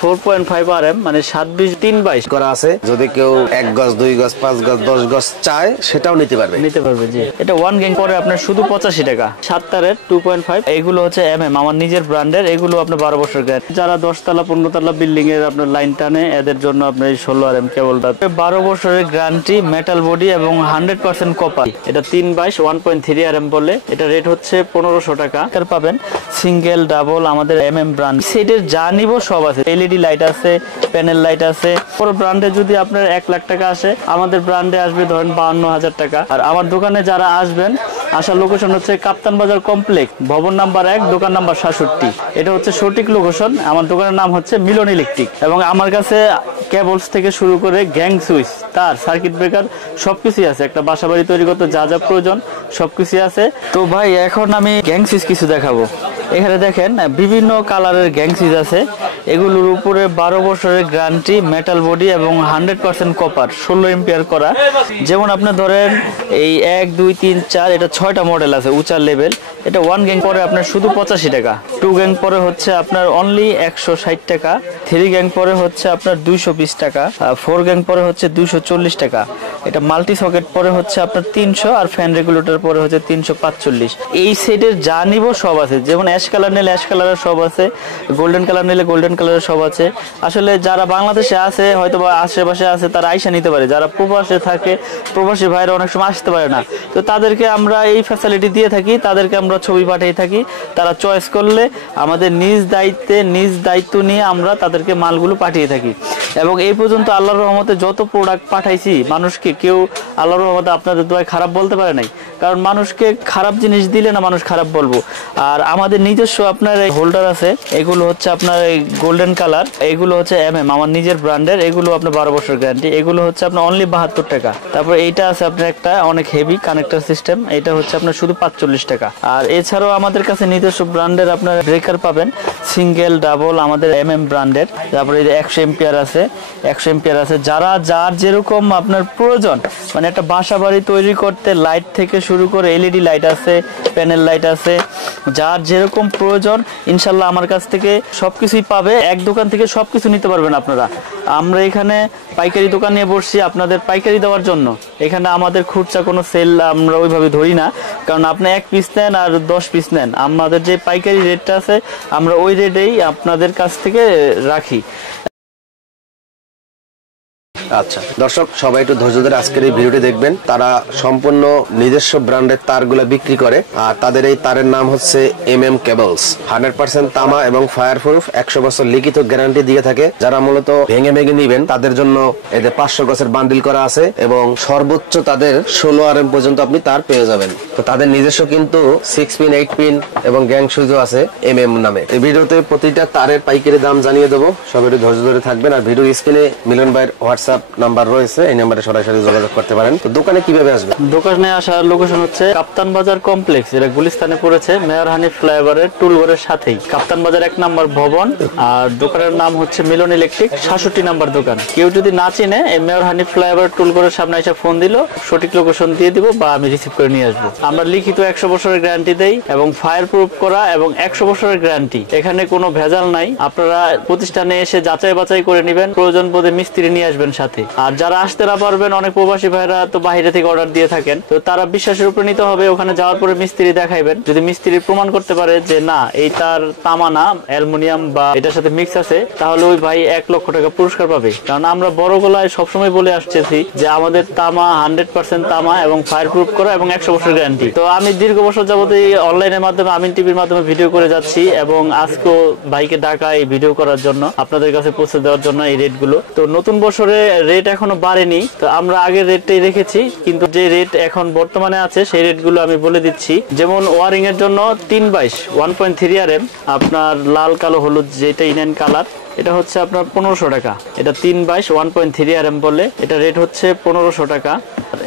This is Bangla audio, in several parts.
4.5 RM মানে 7-20-3-22 করা আছে। যদি কেউ 1 গজ 2 গজ 5 গজ 10 গজ চায় সেটাও নিতে পারবে জি। এটা 1 গ্যাং পরে আপনার শুধু 85 টাকা। 7 তারের 2.5 এগুলো হচ্ছে আমার নিজের ব্র্যান্ডের, এগুলো আপনার 12 বছর গ্যারান্টি। যারা 10 তলা 15 তলা বিল্ডিং এর আপনার লাইন টানে এদের জন্য আপনার 16 RM কেবলটা 12 বছরের গ্যারান্টি, মেটাল বডি এবং 100% কপার। এটা 3/22 1.3 RM বলে। এটা রেট হচ্ছে 1500 টাকা। এর পাবেন সিঙ্গেল ডাবল আমাদের ব্র্যান্ড সেটের যা নিব সব আছে। এলইডি লাইট আছে, প্যানেল লাইট আছে। পুরো ব্র্যান্ডে যদি আপনার 1 লাখ টাকা আসে, আমাদের ব্র্যান্ডে আসবে ধরেন 52,000 টাকা। আর আমার দোকানে যারা আসবেন, আসার লোকেশন হচ্ছে কাপ্তান বাজার কমপ্লেক্স, ভবন নাম্বার 1, দোকান নাম্বার 67। এটা হচ্ছে সঠিক লোকেশন। আমার দোকানের নাম হচ্ছে মিলন ইলেকট্রিক এবং আমার কাছে কেবলস থেকে শুরু করে গ্যাং সুইচ, তার সার্কিট ব্রেকার সবকিছুই আছে। একটা বাসাবাড়ি তৈরি করতে যা যা প্রয়োজন সবকিছুই আছে। তো ভাই এখন আমি গ্যাং সুইচ কিছু দেখাবো। এখানে দেখেন বিভিন্ন কালারের গ্যাং সুইচ আছে। এগুলোর উপরে 12 বছরের গ্যারান্টি, মেটাল বডি এবং 100% কপার, 16 এম্পিয়ার করা। যেমন আপনি ধরেন এই 1 2 3 4 এটা 6টা মডেল আছে উঁচা লেভেল। এটা 1 গ্যাং পরে আপনার শুধু 85 টাকা, 2 গ্যাং পরে হচ্ছে আপনার অনলি 160 টাকা, 3 গ্যাং পরে হচ্ছে আপনার 220 টাকা, 4 গ্যাং পরে হচ্ছে 240 টাকা। এটা মাল্টি সকেট পরে হচ্ছে আপনার 300 আর ফ্যান রেগুলেটর পরে হচ্ছে 345। এই সেটের যা নিব সব আছে। যেমন অ্যাশ কালার নিলে অ্যাশ কালারের সব আছে, গোল্ডেন কালার নিলে গোল্ডেন কালারের সব আছে। আসলে যারা বাংলাদেশে আছে হয়তো বা আশেপাশে আছে তারা আইসা নিতে পারে। যারা প্রবাসে থাকে, প্রবাসী ভাইরা অনেক সময় আসতে পারে না, তো তাদেরকে আমরা এই ফ্যাসিলিটি দিয়ে থাকি। তাদেরকে আমরা ছবি পাঠিয়ে থাকি, তারা চয়েস করলে আমাদের নিজ দায়িত্ব নিয়ে আমরা তাদেরকে মালগুলো পাঠিয়ে থাকি। এবং এই পর্যন্ত আল্লাহর রহমতে যত প্রোডাক্ট পাঠাইছি মানুষকে, কেউ আল্লাহর রহমতে আপনাদের দোয়ায় খারাপ বলতে পারে নাই। কারণ মানুষকে খারাপ জিনিস দিলে না মানুষ খারাপ বলবো। আর আমাদের নিজস্ব আপনার এই হোল্ডার আছে, এগুলো হচ্ছে আপনার এই গোল্ডেন কালার, এগুলো হচ্ছে আমার নিজের ব্র্যান্ডের। এগুলো আপনার 12 বছর গ্যারান্টি। এগুলো হচ্ছে আপনার অনলি 72 টাকা। তারপর এইটা আছে আপনার একটা অনেক হেভি কানেক্টর সিস্টেম, এটা হচ্ছে আপনার শুধু 45 টাকা। আর এছাড়াও আমাদের কাছে নিজস্ব ব্র্যান্ডের আপনার ব্রেকার পাবেন, সিঙ্গেল ডাবল আমাদের ব্র্যান্ডের। তারপরে এই যে 100 এম্পিয়ার আছে, 100 এম্পিয়ার আছে। যার যেরকম আপনার প্রয়োজন, মানে একটা বাসা বাড়ি তৈরি করতে লাইট থেকে শুরু করে এলইডি লাইট আছে, প্যানেল লাইট আছে, যার যেরকম প্রয়োজন ইনশাল্লাহ আমার কাছ থেকে সবকিছুই পাবে। এক দোকান থেকে সবকিছু নিতে পারবেন আপনারা। আমরা এখানে পাইকারি দোকান নিয়ে বসছি আপনাদের পাইকারি দেওয়ার জন্য। এখানে আমাদের খুচরা কোনো সেল আমরা ওইভাবে ধরি না, কারণ আপনি 1 পিস নেন আর 10 পিস নেন, আমাদের যে পাইকারি রেটটা আছে আমরা ওই রেটেই আপনাদের কাছ থেকে রাখি। আচ্ছা দর্শক, সবাই একটু ধৈর্য ধরে আজকের এই ভিডিওটি দেখবেন। তারা সম্পূর্ণ নিজস্ব ব্র্যান্ডের তারগুলা বিক্রি করে, আর তাদের এই তারের নাম হচ্ছে কেবলস। 100% তামা এবং ফায়ার প্রুফ, 100 বছর লিখিত গ্যারান্টি দিয়ে থাকে। যারা মূলত ভেঙে নিবেন তাদের জন্য এতে 500 গছের বান্ডিল করা আছে এবং সর্বোচ্চ তাদের 16 RM পর্যন্ত আপনি তার পেয়ে যাবেন। তো তাদের নিজস্ব কিন্তু 6 পিন 8 পিন এবং গ্যাং সুইচও আছে নামে। এই ভিডিওতে প্রতিটা তারের পাইকারি দাম জানিয়ে দেবো, সবাই একটু ধৈর্য ধরে থাকবেন। আর ভিডিও স্ক্রিনে মিলন ভাইয়ের হোয়াটসঅ্যাপ নাম্বার রয়েছে, এই নাম্বারে সরাসরি যোগাযোগ করতে পারেন। তো দোকানে কিভাবে আসবেন? দোকানে আসার লোকেশন হচ্ছে কাপ্তান বাজার কমপ্লেক্স, এটা গুলিস্তানে পড়েছে, মেয়র হানিফ ফ্লাইওভারের টুলঘরের সাথেই কাপ্তান বাজার 1 নম্বর ভবন। আর দোকানের নাম হচ্ছে মিলন ইলেকট্রিক, 66 নম্বর দোকান। কেউ যদি না চিনে এই মেয়র হানিফ ফ্লাইওভার টুলঘরের সামনে এসে ফোন দিল, সঠিক লোকেশন দিয়ে দিব বা আমি রিসিভ করে নিয়ে আসবো। আমরা লিখিত 100 বছরের গ্যারান্টি দেই এবং ফায়ার প্রুফ করা এবং 100 বছরের গ্যারান্টি। এখানে কোনো ভেজাল নাই। আপনারা প্রতিষ্ঠানে এসে যাচাই বাছাই করে নেবেন, প্রয়োজন বোধে মিস্ত্রি নিয়ে আসবেন সাথে। আর যারা আসতে না পারবেন, অনেক প্রবাসী ভাইরা তো বাইরে থেকে অর্ডার দিয়ে থাকেন, তো তারা বিশ্বাসের উপরে নিতে হবে। ওখানে যাওয়ার পরে মিস্ত্রি দেখাইবেন, যদি মিস্ত্রি প্রমাণ করতে পারে যে না এই তার তামা না অ্যালুমিনিয়াম বা এটার সাথে মিক্স আছে, তাহলে ওই ভাই 1 লক্ষ টাকা পুরস্কার পাবে। কারণ আমরা বড় গলায় সবসময় বলে আসতেছি যে আমাদের তামা 100% তামা এবং ফায়ার প্রুফ করা এবং 100 বছর গ্যারান্টি। তো আমি দীর্ঘ বছর যাবত এই অনলাইনের মাধ্যমে, আমিন টিভির মাধ্যমে ভিডিও করে যাচ্ছি এবং আজকেও ভাইকে ডাকা এই ভিডিও করার জন্য, আপনাদের কাছে পৌঁছে দেওয়ার জন্য এই রেটগুলো। তো নতুন বছরে রেট এখনো বাড়েনি, তো আমরা আগের রেটটাই রেখেছি, কিন্তু যে রেট এখন বর্তমানে আছে সেই রেটগুলো আমি বলে দিচ্ছি। যেমন ওয়ারিং এর জন্য 3/22 1.3 RM আপনার লাল কালো হলুদ যেটা ইনাইন কালার, এটা হচ্ছে আপনার 1500 টাকা। এটা 3/22 1.3 RM বলে, এটা রেট হচ্ছে 1500 টাকা।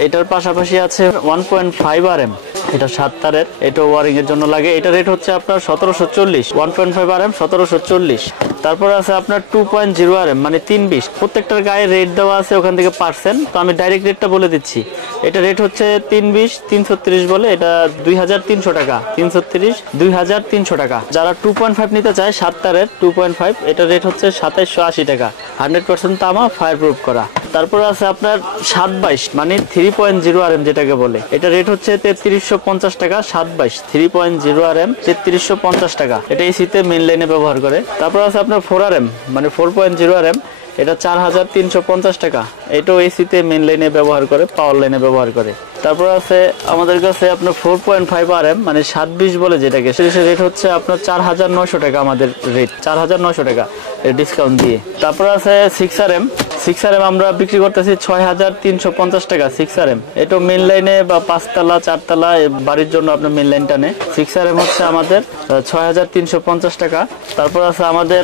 এটার পাশাপাশি আছে 1.5 RM, এটা 7 তারের, এটা ওয়ারিং এর জন্য লাগে। এটা রেট হচ্ছে আপনার 1740, 1.5 RM 1740। তারপর আছে আপনার 2.0 RM মানে 320। প্রত্যেকটার গায়ে রেট দেওয়া আছে ওখান থেকে পার্সেন্ট, তো আমি ডাইরেক্ট রেটটা বলে দিচ্ছি। এটা রেট হচ্ছে 320, 330 বলে, এটা 2300 টাকা। 330, 2300 টাকা। যারা 2.5 নিতে চায় 7 তারের 2.5, এটা রেট হচ্ছে 2780 টাকা। 100% তামা, ফায়ার প্রুফ করা। তারপর আছে আপনার 722 মানে 3.0 RM যেটাকে বলে, এটা রেট হচ্ছে 3350 টাকা। 722 3.0 RM 3350 টাকা। এটা এসিতে মেইন লাইনে ব্যবহার করে। তারপর আছে আপনার 4 RM মানে 4.0 RM, এটা 4350 টাকা। এটাও এসিতে মেইন লাইনে ব্যবহার করে, পাওয়ার লাইনে ব্যবহার করে। তারপর আছে আমাদের কাছে আপনার 4.5 RM মানে 720 বলে যেটাকে, সেটা রেট হচ্ছে আপনার 4900 টাকা। আমাদের রেট 4900 টাকা ডিসকাউন্ট দিয়ে। তারপর আছে 6 RM। 6 RM আমরা বিক্রি করতেছি 6350 টাকা। 6 RM এটা মেইন লাইনে বা 5 তলা 4 তলা বাড়ির জন্য আপনার মেইন লাইন টানে। 6 RM হচ্ছে আমাদের 6350 টাকা। তারপর আছে আমাদের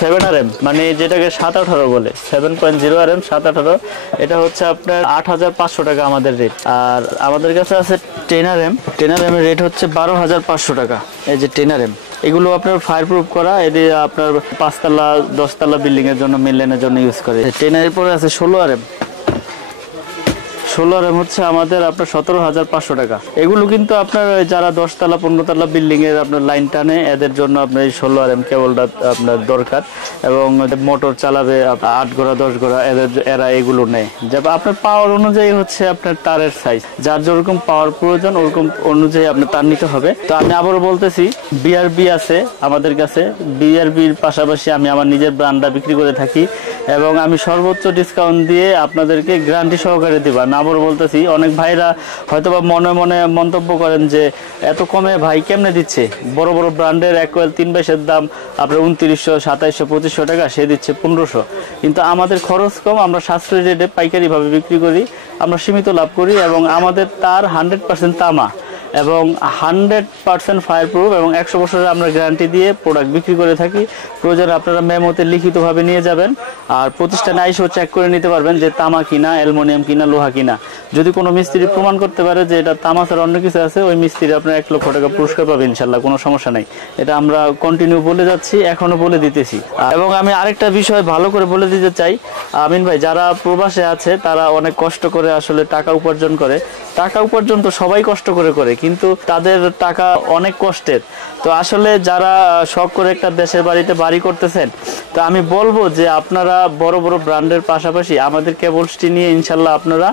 7 RM মানে যেটাকে 718 বলে, 7.0 RM 718, এটা হচ্ছে আপনার 8500 টাকা আমাদের রেট। আর আমাদের কাছে আছে 10 RM। 10 RM এর রেট হচ্ছে 12500 টাকা। এই যে 10 RM, এগুলো আপনার ফায়ার প্রুফ করা, এটি আপনার 5 তলা 10 তলা বিল্ডিং এর জন্য, মেইন লাইনের জন্য ইউজ করে। 10 এর পরে আছে 16 RM। 16 RM হচ্ছে আমাদের আপনার 17500 টাকা। এগুলো কিন্তু আপনার যারা 10 তলা 15 তলা বিল্ডিং এর আপনার লাইন টানে, এদের জন্য আপনার এই 16 RM কেবলটা আপনার দরকার। এবং মোটর চালাবে 8 ঘোড়া 10 ঘোড়া, এরা এগুলো নেয়। যেমন আপনার পাওয়ার অনুযায়ী হচ্ছে আপনার তারের সাইজ, যার যেরকম পাওয়ার প্রয়োজন ওরকম অনুযায়ী আপনার তার নিতে হবে। তো আমি আবারও বলতেছি, বিআরবি আছে আমাদের কাছে। বিআরবির পাশাপাশি আমি আমার নিজের ব্র্যান্ডটা বিক্রি করে থাকি এবং আমি সর্বোচ্চ ডিসকাউন্ট দিয়ে আপনাদেরকে গ্যারান্টি সহকারে দিব। আমি আবারও বলতেছি, অনেক ভাইরা হয়তোবা মনে মনে মন্তব্য করেন যে এত কমে ভাই কেমনে দিচ্ছে, বড় বড় ব্র্যান্ডের 1 কোয়েল 322 দাম আপনার 2900, 2700, 2500 টাকা, সে দিচ্ছে 1500। কিন্তু আমাদের খরচ কম, আমরা সাশ্রয়ী রেটে পাইকারিভাবে বিক্রি করি, আমরা সীমিত লাভ করি এবং আমাদের তার 100% তামা এবং 100% ফায়ার প্রুফ এবং 100 বছরের আমরা গ্যারান্টি দিয়ে প্রোডাক্ট বিক্রি করে থাকি। প্রয়োজনে আপনারা মেমোতে লিখিতভাবে নিয়ে যাবেন, আর প্রতিষ্ঠানে আইসেও চেক করে নিতে পারবেন যে তামা কিনা, অ্যালুমিনিয়াম কিনা, লোহা কিনা। যদি কোনো মিস্ত্রি প্রমাণ করতে পারে যে এটা তামা ছাড়া অন্য কিছু আছে, ওই মিস্ত্রি আপনার 1 লক্ষ টাকা পুরস্কার পাবে ইনশাল্লাহ, কোনো সমস্যা নেই। এটা আমরা কন্টিনিউ বলে যাচ্ছি, এখনো বলে দিতেছি। এবং আমি আরেকটা বিষয় ভালো করে বলে দিতে চাই, আমিন ভাই, যারা প্রবাসে আছে তারা অনেক কষ্ট করে আসলে টাকা উপার্জন করে। টাকা উপার্জন তো সবাই কষ্ট করে করে, কিন্তু তাদের টাকা অনেক কষ্টের। তো আসলে যারা শখ করে একটা দেশের বাড়িতে বাড়ি করতেছেন, তো আমি বলবো যে আপনারা বড় বড় ব্র্যান্ডের পাশাপাশি আমাদের কেবলসটি নিয়ে ইনশাল্লাহ আপনারা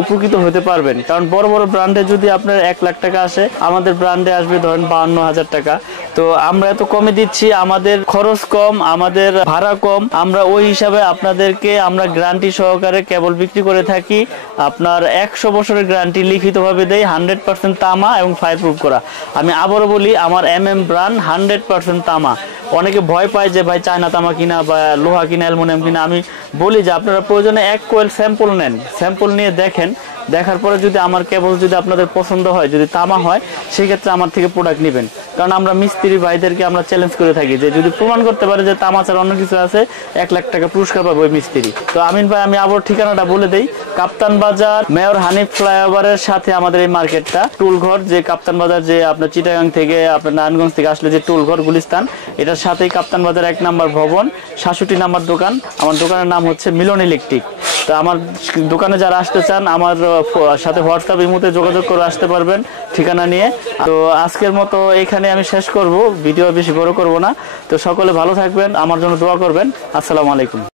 উপকৃত হতে পারবেন। কারণ বড় বড় ব্র্যান্ডে যদি আপনার 1 লাখ টাকা আসে, আমাদের ব্র্যান্ডে আসবে ধরেন 52,000 টাকা। তো আমরা এত কমে দিচ্ছি, আমাদের খরচ কম, আমাদের ভাড়া কম, আমরা ওই হিসাবে আপনাদেরকে আমরা গ্যারান্টি সহকারে কেবল বিক্রি করে থাকি। আপনার 100 বছরের গ্যারান্টি লিখিতভাবে দেই, 100% তামা এবং ফায়ার প্রুফ করা। আমি আবারও বলি, আমার MM ব্র্যান্ড 100% তামা। অনেকে ভয় পায় যে ভাই চায়না তামা কিনা বা লোহা কিনা, অ্যালুমিনিয়াম কিনা। আমি বলি যে আপনারা প্রয়োজনে 1 কোয়েল স্যাম্পল নেন, স্যাম্পল নিয়ে দেখেন, দেখার পরে যদি আমার কেবল যদি আপনাদের পছন্দ হয়, যদি তামা হয়, সেই ক্ষেত্রে আমার থেকে প্রোডাক্ট নেবেন। কারণ আমরা মিস্ত্রি ভাইদেরকে আমরা চ্যালেঞ্জ করে থাকি যে যদি প্রমাণ করতে পারে যে তামা ছাড়া অন্য কিছু আছে, 1 লাখ টাকা পুরস্কার পাবে ওই মিস্ত্রি। তো আমিন ভাই, আমি আবার ঠিকানাটা বলে দেই, কাপ্তান বাজার, মেয়র হানিফ ফ্লাইওভারের সাথে আমাদের এই মার্কেটটা। টুলঘর, যে কাপ্তান বাজার যে আপনার চিটাগাং থেকে আপনার নারায়ণগঞ্জ থেকে আসলে যে টুলঘর গুলিস্তান, এটার সাথেই কাপ্তান বাজার 1 নম্বর ভবন, 67 নম্বর দোকান। আমার দোকানের নাম হচ্ছে মিলন ইলেকট্রিক। তো আমার দোকানে যারা আসতে চান, আমার সাথে হোয়াটসঅ্যাপ ইমোতে যোগাযোগ করে আসতে পারবেন ঠিকানা নিয়ে। তো আজকের মতো এখানে আমি শেষ করব, ভিডিও বেশি বড় করব না। তো সকলে ভালো থাকবেন, আমার জন্য দোয়া করবেন। আসসালামু আলাইকুম।